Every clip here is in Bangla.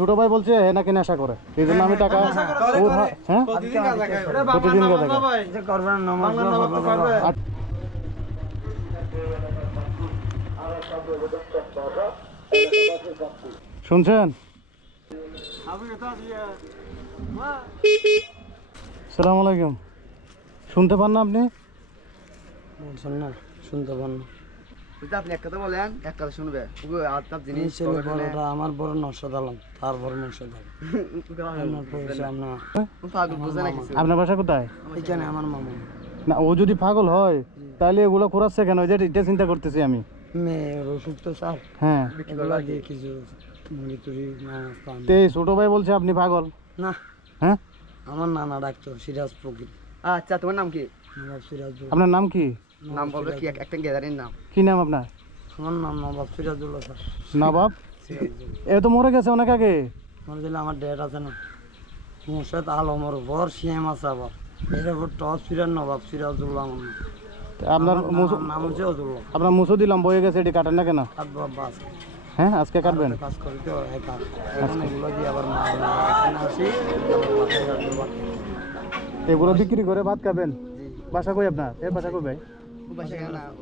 ছোট ভাই বলছে নাকি নেশা করে, এই জন্য আমি টাকা হ্যাঁ প্রতিদিন শুনছেন? সালাম আলাইকুম। শুনতে পান না আপনি? বলছেন না, শুনতে পান না। আপনি এক কথা বলেন, এক কথা শুনবে। আমার বড় নরসাদ আলম, তার বড় নরসাদ আলম। আপনার বাসা কোথায়? এখানে আমার মামা। না, ও যদি পাগল হয় তাহলে এগুলো করাচ্ছে কেন? এটা চিন্তা করতেছি আমি। মেয়ের ওষুধ তো স্যার, হ্যাঁ এগুলা দিয়ে কিছু মুড়ি টুড়ি ছোট ভাই বলছে আপনি পাগল। না, হ্যাঁ আমার নানা ডাক্তার সিরাজ ফকির। আচ্ছা, তোমার নাম কি? সিরাজ। আপনার নাম কি? নাম বলবে কি? একটা গ্যাদারির নাম কি নাম আপনার? আমার নাম নবাব সিরাজুল্লাহ স্যার। নবাব? এ তো মরে গেছে অনেক আগে। মরে গেলে আমার ডেট আছে না, মোর্শেদ আলমর উপর সিএম আছে, আবার এর উপর টস সিরাজ নবাব সিরাজুল্লাহ। আপনার নাম হচ্ছে অজুল্লাহ। আপনার মুছো দিলাম বয়ে গেছে, এটি কাটেন না কেন? কাটবো আব্বা আছে। হ্যাঁ আজকে কাটবেন? কাজ করি তো এখন এগুলো দিয়ে আবার মাল আসি। এগুলো বিক্রি করে ভাত খাবেন? বাসা কই আপনার? এর বাসা কই ভাই?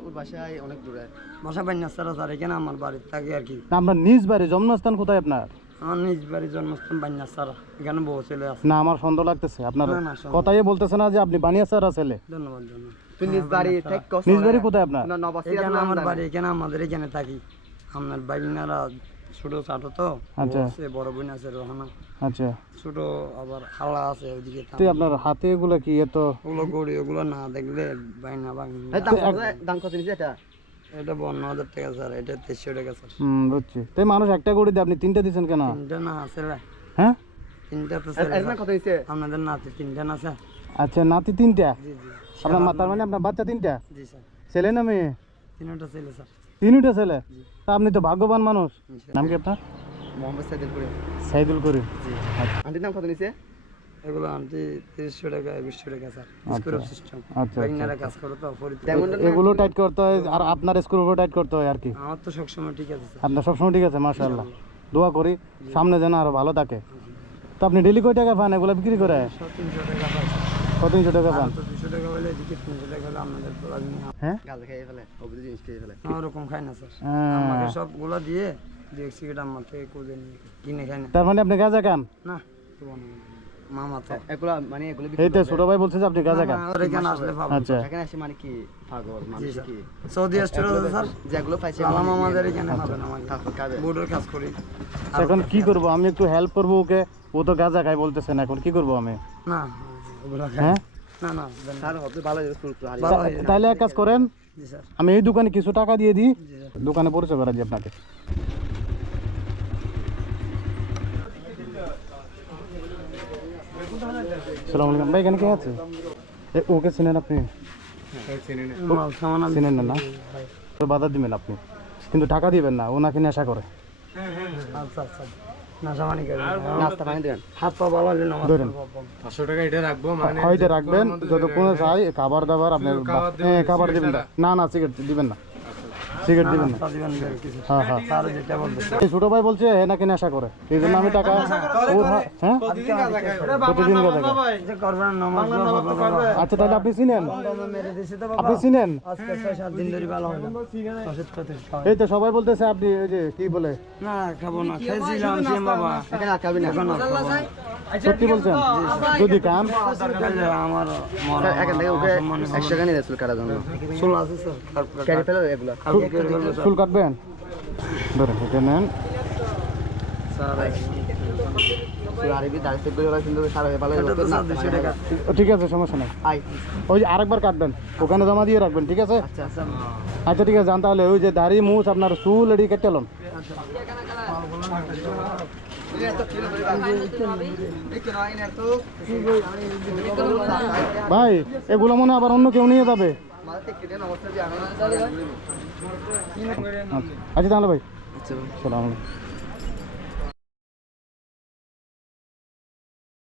ওর বাসায় অনেক দূরে। বাসা বান্যাসারা স্যার, এখানে আমার বাড়ির থাকে আর কি। আপনার নিজ বাড়ি, জন্মস্থান কোথায় আপনার? আমার নিজ বাড়ির জন্মস্থান বান্যাসারা, এখানে বউ ছেলে আছে। না, আমার সন্দেহ লাগতেছে আপনার না, না, সন্দেহ। কথাই বলতেছে না যে আপনি বানিয়াসারা ছেলে। ধন্যবাদ ধন্যবাদ। তুই নিজ বাড়ি থেকে নিজ বাড়ি কোথায় আপনার? এখানে আমার বাড়ি, এখানে আমাদের এখানে থাকি। আপনার বাইনারা ছোট ছাটো তো, আচ্ছা। সে বড় বোন আছে রোহানা, আচ্ছা, ছোট আবার খালা আছে ওইদিকে। তুই আপনার হাতে এগুলো কি? এত ওগুলো গড়ি, ওগুলো না দেখলে বাইনা ভাঙি। দাম কত নিচ্ছে এটা? এটা 52,000 টাকা স্যার, এটা 2300 টাকা স্যার। বুঝছি। তাই মানুষ একটা করে দিয়ে আপনি তিনটা দিচ্ছেন কেন? তিনটা না আছে, হ্যাঁ তিনটা তো কত নিচ্ছে? আপনাদের নাতি তিনটা না স্যার? আচ্ছা, নাতি তিনটা? জি জি। আপনার তার মানে আপনার বাচ্চা তিনটা? জি স্যার। ছেলে না মেয়ে? তিনটা ছেলে স্যার। তিনটা ছেলে? তা আপনি তো ভাগ্যবান মানুষ। নাম কি আপনার? মোহাম্মদ সাইদুল করিম। সাইদুল করিম। জি। আন্টির নাম কত নিচ্ছে? এগুলো আনটি 2300 টাকা 2100 টাকা স্যার। Screw system. আচ্ছা, বাইনারা কাজ করে তো এগুলো টাইট করতে হয় আর আপনার স্ক্রুও টাইট করতে হয় আর কি। আমার তো সবসময় ঠিক আছে স্যার। আপনার সবসময় ঠিক আছে? মাশাআল্লাহ, দোয়া করি সামনে যেন আরো ভালো থাকে। তো আপনি ডেলি কয় টাকা পান এগুলো বিক্রি করে? 300 টাকা পাই। কত 300 টাকা পান? 200 টাকা হলে এদিকে 300 টাকা হলে আপনাদের প্রয়োজন। হ্যাঁ, গাল খেয়ে ফেলে, ওগুলো জিনিস খেয়ে ফেলে। ওরকম খাই না স্যার। আমাকে সবগুলো দিয়ে দুই সিগারেট আমার থেকে কোজে নিয়ে কিনে খাই না। তার মানে আপনি গাঁজা খান? না, মামা তো এগুলো মানে এগুলো এই তো ছোট ভাই বলছে যে আপনি গাঁজা খান। আর এখানে আসলে পাবো। আচ্ছা, এখানে আসে মানে কি পাগল মানুষ কি? সৌদি আসলে স্যার যেগুলো পাইছে সালাম আমাদের এখানে পাবেন আমাকে। খাবে। বোর্ডের কাজ করি। এখন কি করব আমি? একটু হেল্প করবো ওকে, ও তো গাঁজা খাই বলতেছেন, এখন কি করব আমি? না, ওগুলো খাই হ্যাঁ, না। না স্যার হবে ভালো স্কুল তো ভালো। তাহলে এক কাজ করেন, জি স্যার। আমি এই দোকানে কিছু টাকা দিয়ে দিই, জি স্যার। দোকানে পরিচয় করা দিই আপনাকে। আসসালামু আলাইকুম ভাই, এখানে কে আছে? ওকে চিনেন আপনি? মাল সামান আমি চিনেন না? তো বাধা দিবেন আপনি, কিন্তু টাকা দিবেন না, ও নাকি নেশা করে। আচ্ছা আচ্ছা। না সামানি করে নাস্তা পানি দেন। হাত পা ভালো হলে নামাজ ধরেন 500 টাকা এটা রাখবো, মানে হয়তো রাখবেন, যত কোনো চাই খাবার দাবার আপনার। হ্যাঁ, খাবার দিবেন না। না না, সিগারেট দিবেন না, সিগারেট দিবেন না। দিবেন কিছু। হ্যাঁ হ্যাঁ, স্যার যেটা বলতে এই ছোট ভাই বলছে নাকি নেশা করে, এই জন্য আমি টাকা হ্যাঁ প্রতিদিন গাঁজা খায়। প্রতিদিন গাঁজা খাই। যে করবেন নামাজ আচ্ছা, তাহলে আপনি চিনেন? মেরে দিছি তো আপনি চিনেন? আজকে 6-7 দিন ধরে ভালো হয় না। ওষুধ খেতে খাওয়াই। এই তো সবাই বলতেছে আপনি ওই যে কি বলে না খাবো না, খেয়েছিলাম সিএম বাবা। এখানে আর খাবি না। এখন আর খাবো না। সত্যি বলছেন? যদি কান আমার এখান থেকে ওকে 100 টাকা নিয়ে দিয়েছিল কাটার জন্য। চুল আছে স্যার, কেটে ফেলো এগুলো। চুল কাটবেন? ধরেন এটা নেন। আরবি দাঁড়িয়ে করে কিন্তু সারা ভালো এটা তো স্যার 200 টাকা। ঠিক আছে, সমস্যা নেই। আই। ওই যে আরেকবার কাটবেন, ওখানে জমা দিয়ে রাখবেন, ঠিক আছে? আচ্ছা আচ্ছা। আচ্ছা ঠিক আছে, জান তাহলে ওই যে দাড়ি মুছ আপনার চুল এটি কেটে লন। ভাই এগুলো মনে আবার অন্য কেউ নিয়ে যাবে। আচ্ছা তাহলে ভাই, আচ্ছা। সালাম আলাইকুম।